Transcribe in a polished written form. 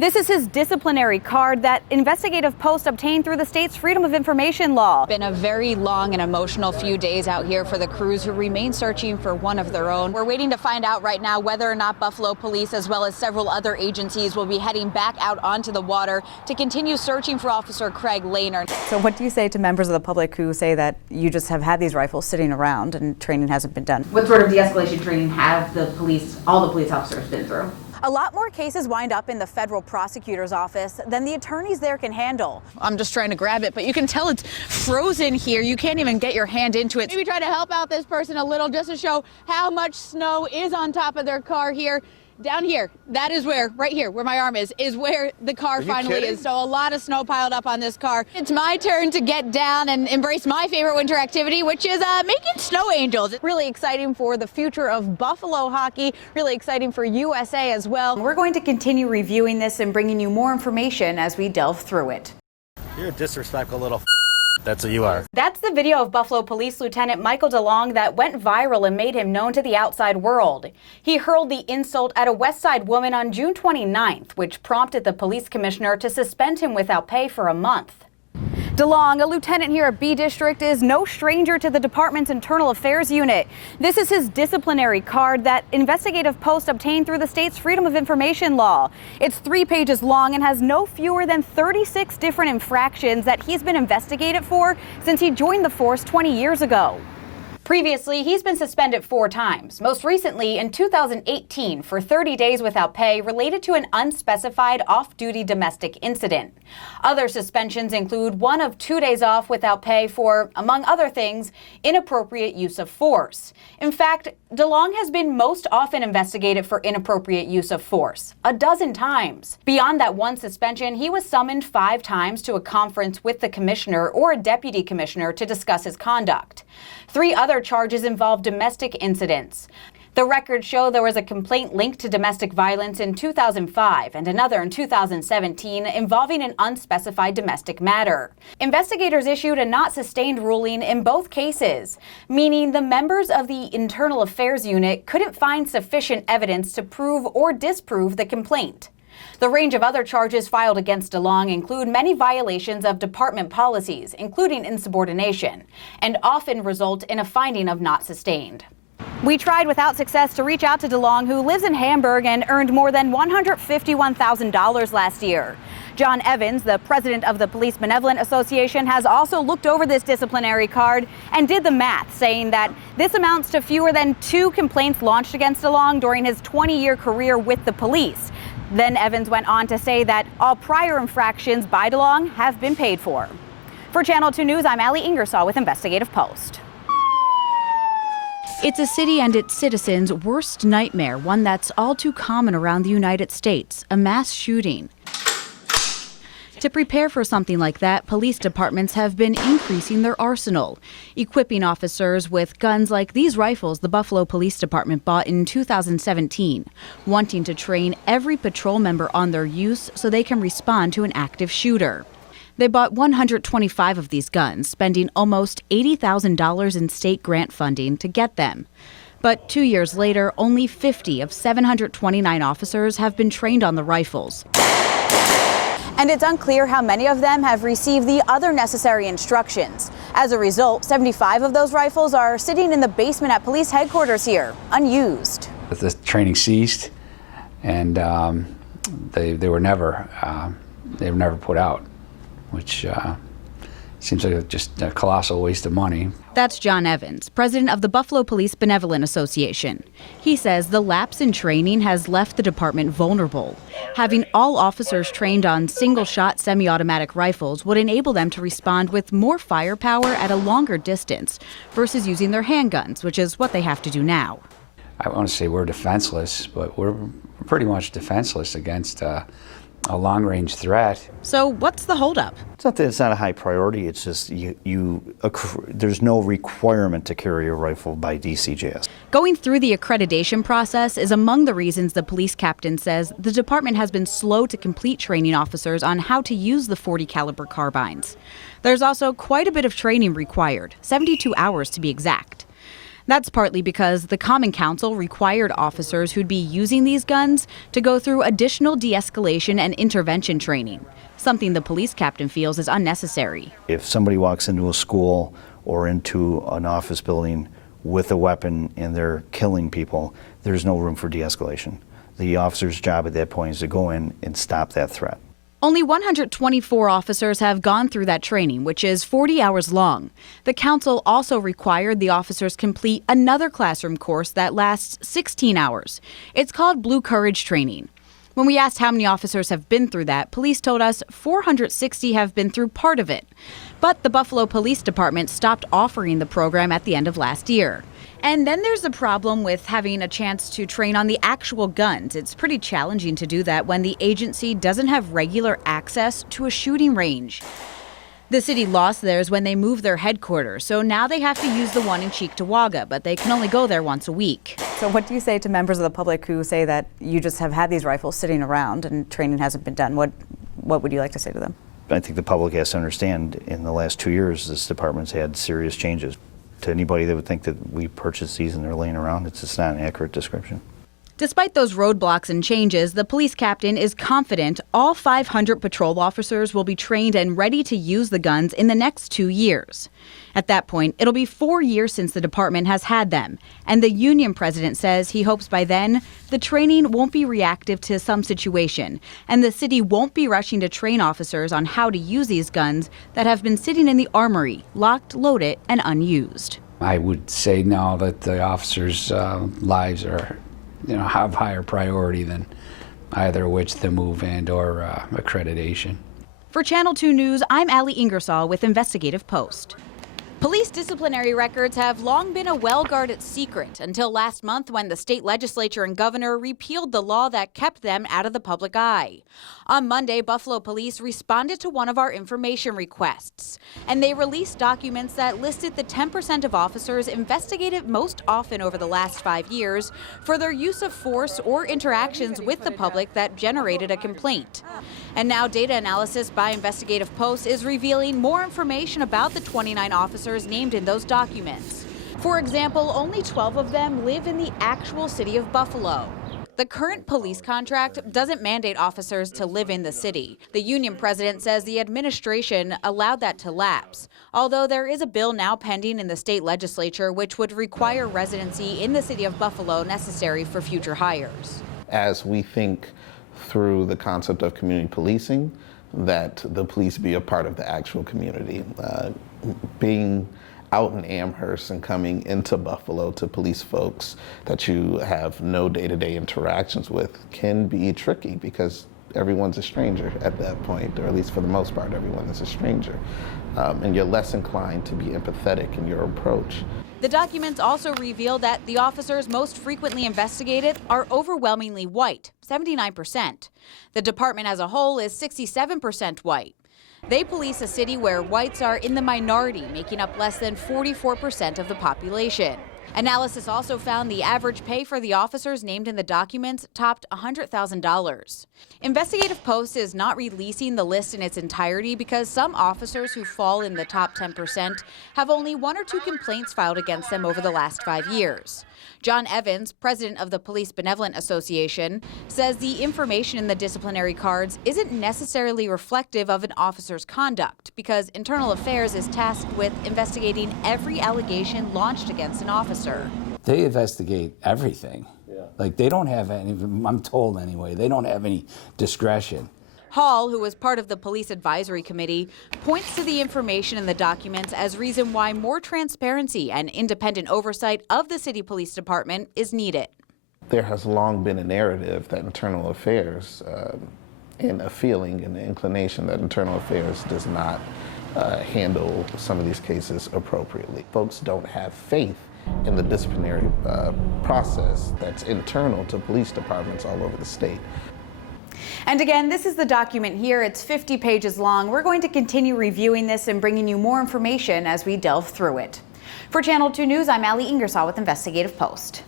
This is his disciplinary card that investigative Post obtained through the state's Freedom of Information law. Been a very long and emotional few days out here for the crews who remain searching for one of their own. We're waiting to find out right now whether or not Buffalo Police, as well as several other agencies, will be heading back out onto the water to continue searching for Officer Craig Lehner. So what do you say to members of the public who say that you just have had these rifles sitting around and training hasn't been done? What sort of de-escalation training have all the police officers been through? A lot more cases wind up in the federal prosecutor's office than the attorneys there can handle. I'm just trying to grab it, but you can tell it's frozen here. You can't even get your hand into it. Maybe try to help out this person a little just to show how much snow is on top of their car here. Down here, that is where, right here, where my arm is where the car finally is. So a lot of snow piled up on this car. It's my turn to get down and embrace my favorite winter activity, which is making snow angels. It's really exciting for the future of Buffalo hockey, really exciting for USA as well. We're going to continue reviewing this and bringing you more information as we delve through it. You're a disrespectful little That's what you are. That's the video of Buffalo Police Lieutenant Michael DeLong that went viral and made him known to the outside world. He hurled the insult at a West Side woman on June 29th, which prompted the police commissioner to suspend him without pay for a month. DeLong, a lieutenant here at B District, is no stranger to the department's internal affairs unit. This is his disciplinary card that investigative Post obtained through the state's Freedom of Information law. It's 3 pages long and has no fewer than 36 different infractions that he's been investigated for since he joined the force 20 years ago. Previously, he's been suspended 4 times, most recently in 2018 for 30 days without pay related to an unspecified off-duty domestic incident. Other suspensions include one of 2 days off without pay for, among other things, inappropriate use of force. In fact, DeLong has been most often investigated for inappropriate use of force, 12 times. Beyond that one suspension, he was summoned 5 times to a conference with the commissioner or a deputy commissioner to discuss his conduct. 3 other charges involve domestic incidents. The records show there was a complaint linked to domestic violence in 2005 and another in 2017 involving an unspecified domestic matter. Investigators issued a not sustained ruling in both cases, meaning the members of the Internal Affairs Unit couldn't find sufficient evidence to prove or disprove the complaint. The range of other charges filed against DeLong include many violations of department policies, including insubordination, and often result in a finding of not sustained. We tried without success to reach out to DeLong, who lives in Hamburg and earned more than $151,000 last year. John Evans, the president of the Police Benevolent Association, has also looked over this disciplinary card and did the math, saying that this amounts to fewer than 2 complaints launched against DeLong during his 20-year career with the police. Then Evans went on to say that all prior infractions by DeLong have been paid for. For Channel 2 News, I'm Ingersoll with Investigative Post. It's a city and its citizens' worst nightmare, one that's all too common around the United States, a mass shooting. To prepare for something like that, police departments have been increasing their arsenal, equipping officers with guns like these rifles the Buffalo Police Department bought in 2017, wanting to train every patrol member on their use so they can respond to an active shooter. They bought 125 of these guns, spending almost $80,000 in state grant funding to get them. But 2 years later, only 50 of 729 officers have been trained on the rifles. And it's unclear how many of them have received the other necessary instructions. As a result, 75 of those rifles are sitting in the basement at police headquarters here, unused. The training ceased, and they were never put out, which seems like just a colossal waste of money. That's John Evans, president of the Buffalo Police Benevolent Association. He says the lapse in training has left the department vulnerable. Having all officers trained on single-shot semi-automatic rifles would enable them to respond with more firepower at a longer distance versus using their handguns, which is what they have to do now. I want to say we're defenseless, but we're pretty much defenseless against a long-range threat. So what's the holdup? It's not that it's not a high priority, it's just there's no requirement to carry a rifle by DCJS. Going through the accreditation process is among the reasons the police captain says the department has been slow to complete training officers on how to use the .40 caliber carbines. There's also quite a bit of training required, 72 hours to be exact. That's partly because the Common Council required officers who'd be using these guns to go through additional de-escalation and intervention training, something the police captain feels is unnecessary. If somebody walks into a school or into an office building with a weapon and they're killing people, there's no room for de-escalation. The officer's job at that point is to go in and stop that threat. Only 124 officers have gone through that training, which is 40 hours long. The council also required the officers complete another classroom course that lasts 16 hours. It's called Blue Courage Training. When we asked how many officers have been through that, police told us 460 have been through part of it. But the Buffalo Police Department stopped offering the program at the end of last year. And then there's the problem with having a chance to train on the actual guns. It's pretty challenging to do that when the agency doesn't have regular access to a shooting range. The city lost theirs when they moved their headquarters, so now they have to use the one in Cheektowaga, but they can only go there once a week. So what do you say to members of the public who say that you just have had these rifles sitting around and training hasn't been done? What would you like to say to them? I think the public has to understand in the last 2 years, this department's had serious changes. To anybody that would think that we purchased these and they're laying around, it's just not an accurate description. Despite those roadblocks and changes, the police captain is confident all 500 patrol officers will be trained and ready to use the guns in the next 2 years. At that point, it'll be 4 years since the department has had them, and the union president says he hopes by then the training won't be reactive to some situation, and the city won't be rushing to train officers on how to use these guns that have been sitting in the armory, locked, loaded, and unused. I would say now that the officers' lives are, have higher priority than either which the move and or accreditation. For Channel 2 News, I'm Allie Ingersoll with Investigative Post. Police disciplinary records have long been a well-guarded secret until last month when the state legislature and governor repealed the law that kept them out of the public eye. On Monday, Buffalo police responded to one of our information requests, and they released documents that listed the 10% of officers investigated most often over the last 5 years for their use of force or interactions with the public that generated a complaint. And now data analysis by Investigative Post is revealing more information about the 29 officers named in those documents. For example, only 12 of them live in the actual city of Buffalo. The current police contract doesn't mandate officers to live in the city. The union president says the administration allowed that to lapse, although there is a bill now pending in the state legislature which would require residency in the city of Buffalo necessary for future hires. As we think through the concept of community policing, that the police be a part of the actual community. Being out in Amherst and coming into Buffalo to police folks that you have no day-to-day interactions with can be tricky because everyone's a stranger at that point, or at least for the most part, everyone is a stranger. And you're less inclined to be empathetic in your approach. The documents also reveal that the officers most frequently investigated are overwhelmingly white, 79%. The department as a whole is 67% white. They police a city where whites are in the minority, making up less than 44% of the population. Analysis also found the average pay for the officers named in the documents topped $100,000. Investigative Post is not releasing the list in its entirety because some officers who fall in the top 10% have only 1 or 2 complaints filed against them over the last 5 years. John Evans, president of the Police Benevolent Association, says the information in the disciplinary cards isn't necessarily reflective of an officer's conduct because Internal Affairs is tasked with investigating every allegation launched against an officer. They investigate everything. Like they don't have any, I'm told anyway, they don't have any discretion. Hall, who was part of the Police Advisory Committee, points to the information in the documents as reason why more transparency and independent oversight of the City Police Department is needed. There has long been a narrative that Internal Affairs, and a feeling and the inclination that Internal Affairs does not handle some of these cases appropriately. Folks don't have faith in the disciplinary process that's internal to police departments all over the state. And again, this is the document here. It's 50 pages long. We're going to continue reviewing this and bringing you more information as we delve through it. For Channel 2 News, I'm Allie Ingersoll with Investigative Post.